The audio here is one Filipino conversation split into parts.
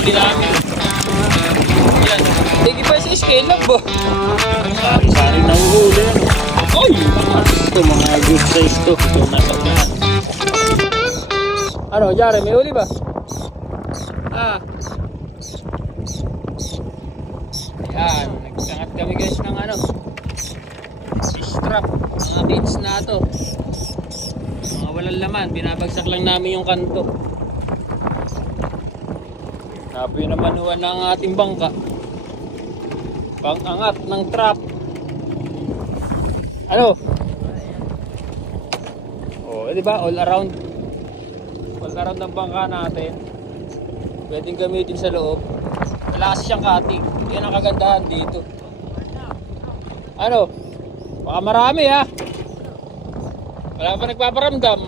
huli namin. Yan. Sige pa sa scale up ba? Sari-sari na uhuli. Ay! lakas. Ito mga good size to. Ito nasa unahan. Ano, Jare, may huli ba? Ah. Yan, nagsangat kami guys ng ano. Strap. Mga kids na to. Mga walang laman, binabagsak lang namin yung kanto. Sabi naman huwan ng ating bangka. Pang-angat ng trap. Ano? Oh, di ba? All around all around ng bangka natin. Pwedeng gamitin sa loob. Wala kasi siyang cutting. Yan ang kagandahan dito. Ano? Baka marami ha. Wala pa nagpaparamdam.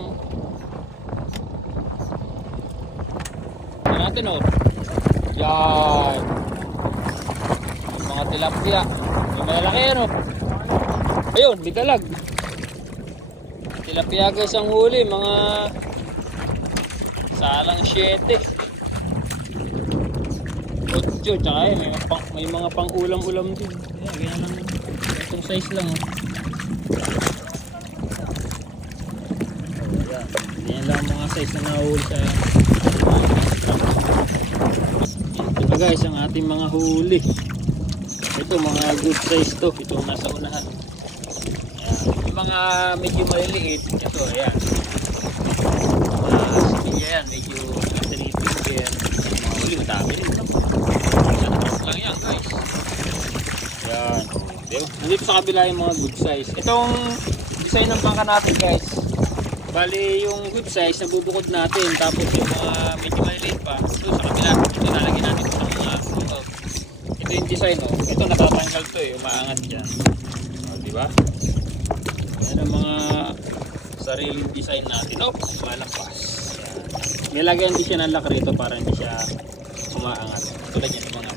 Tingnan natin oh. Yan. Mga tilapia. May malaki ano. Ayun, may dalag. Tilapia guys ang huli. Mga salang 7. Otso, tsaka eh, may, pang, may mga pang ulam-ulam din. Ayan, ganyan lang. Itong size lang oh. Ganyan lang ang mga size na nahuli sa guys, ang ating mga huli. Ito mga good size to. Itong nasa unahan. Ayan. Yung mga medyo maliliit, ito, ayan. Mga similya yan, medyo 3 finger. Mga huli, madami rin. No? Ganun lang yan guys. Yan. Diba? Nandito sa kabila yung mga good size. Itong design ng bangka natin guys. Bali yung good size nabubukod natin. Tapos yung mga medyo maliliit pa. Ito sa kabila. Ito nalagyan natin ito. Yung design oh. Ito natatanggal to eh. Umaangat dyan. O, diba? Yan ang mga sariling design natin. Oh, malampas. Yan. Nilagyan din siya ng lock rito para hindi siya umaangat. Tulad yan mga.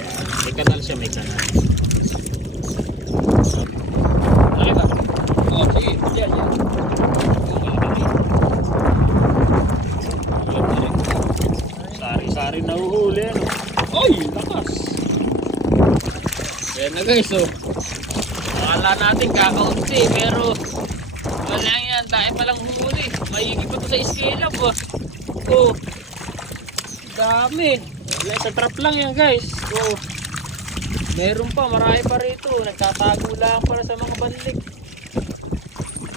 Yan. May kanal siya, may kanal. Laki ba? Oh, sige. Yan, yan. Oh. Sari-sari na uhuli. Ano? Ay, lakas. Yan na guys, oh. Akala natin kakaunti, pero wala yan. Dahil palang huli. Maigi pa to sa up, oh. Oh. Dami. Wala, trap lang yan guys. Oh. Meron pa, marami pa rito. Nagtatago lang para sa mga banlik.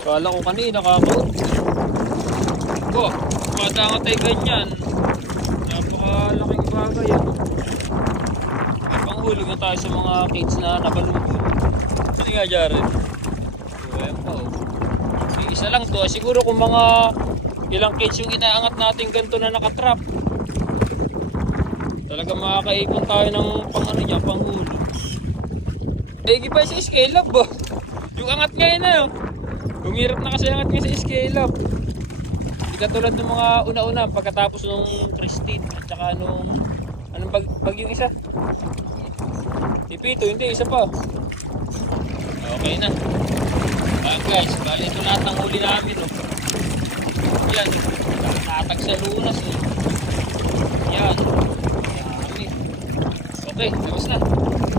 Kala ko kanina kakaunti. Oh, madangat ay ganyan. Napakalaking bagay yan. Panghuli na tayo sa mga kids na nabalungkot. Hindi nga Jared. Oh, ayan pa oh. Yung Isa lang to. Siguro kung mga ilang kids yung inaangat natin ganito na nakatrap. Talaga makakaipon tayo ng pang ano niya, panghuli. Eh, iba sa scale up ba? Yung angat ngayon na yun. Humirap na kasi angat ngayon sa scale up. Hindi katulad ng mga una-una pagkatapos nung Christine at saka nung anong bag, bag yung isa? Si Pito, hindi, isa pa. Okay na. Ayan guys, bali ito lahat ng huli namin. Oh. Yan, tatag sa lunas. Eh. Yan. Dami. Okay, tapos na.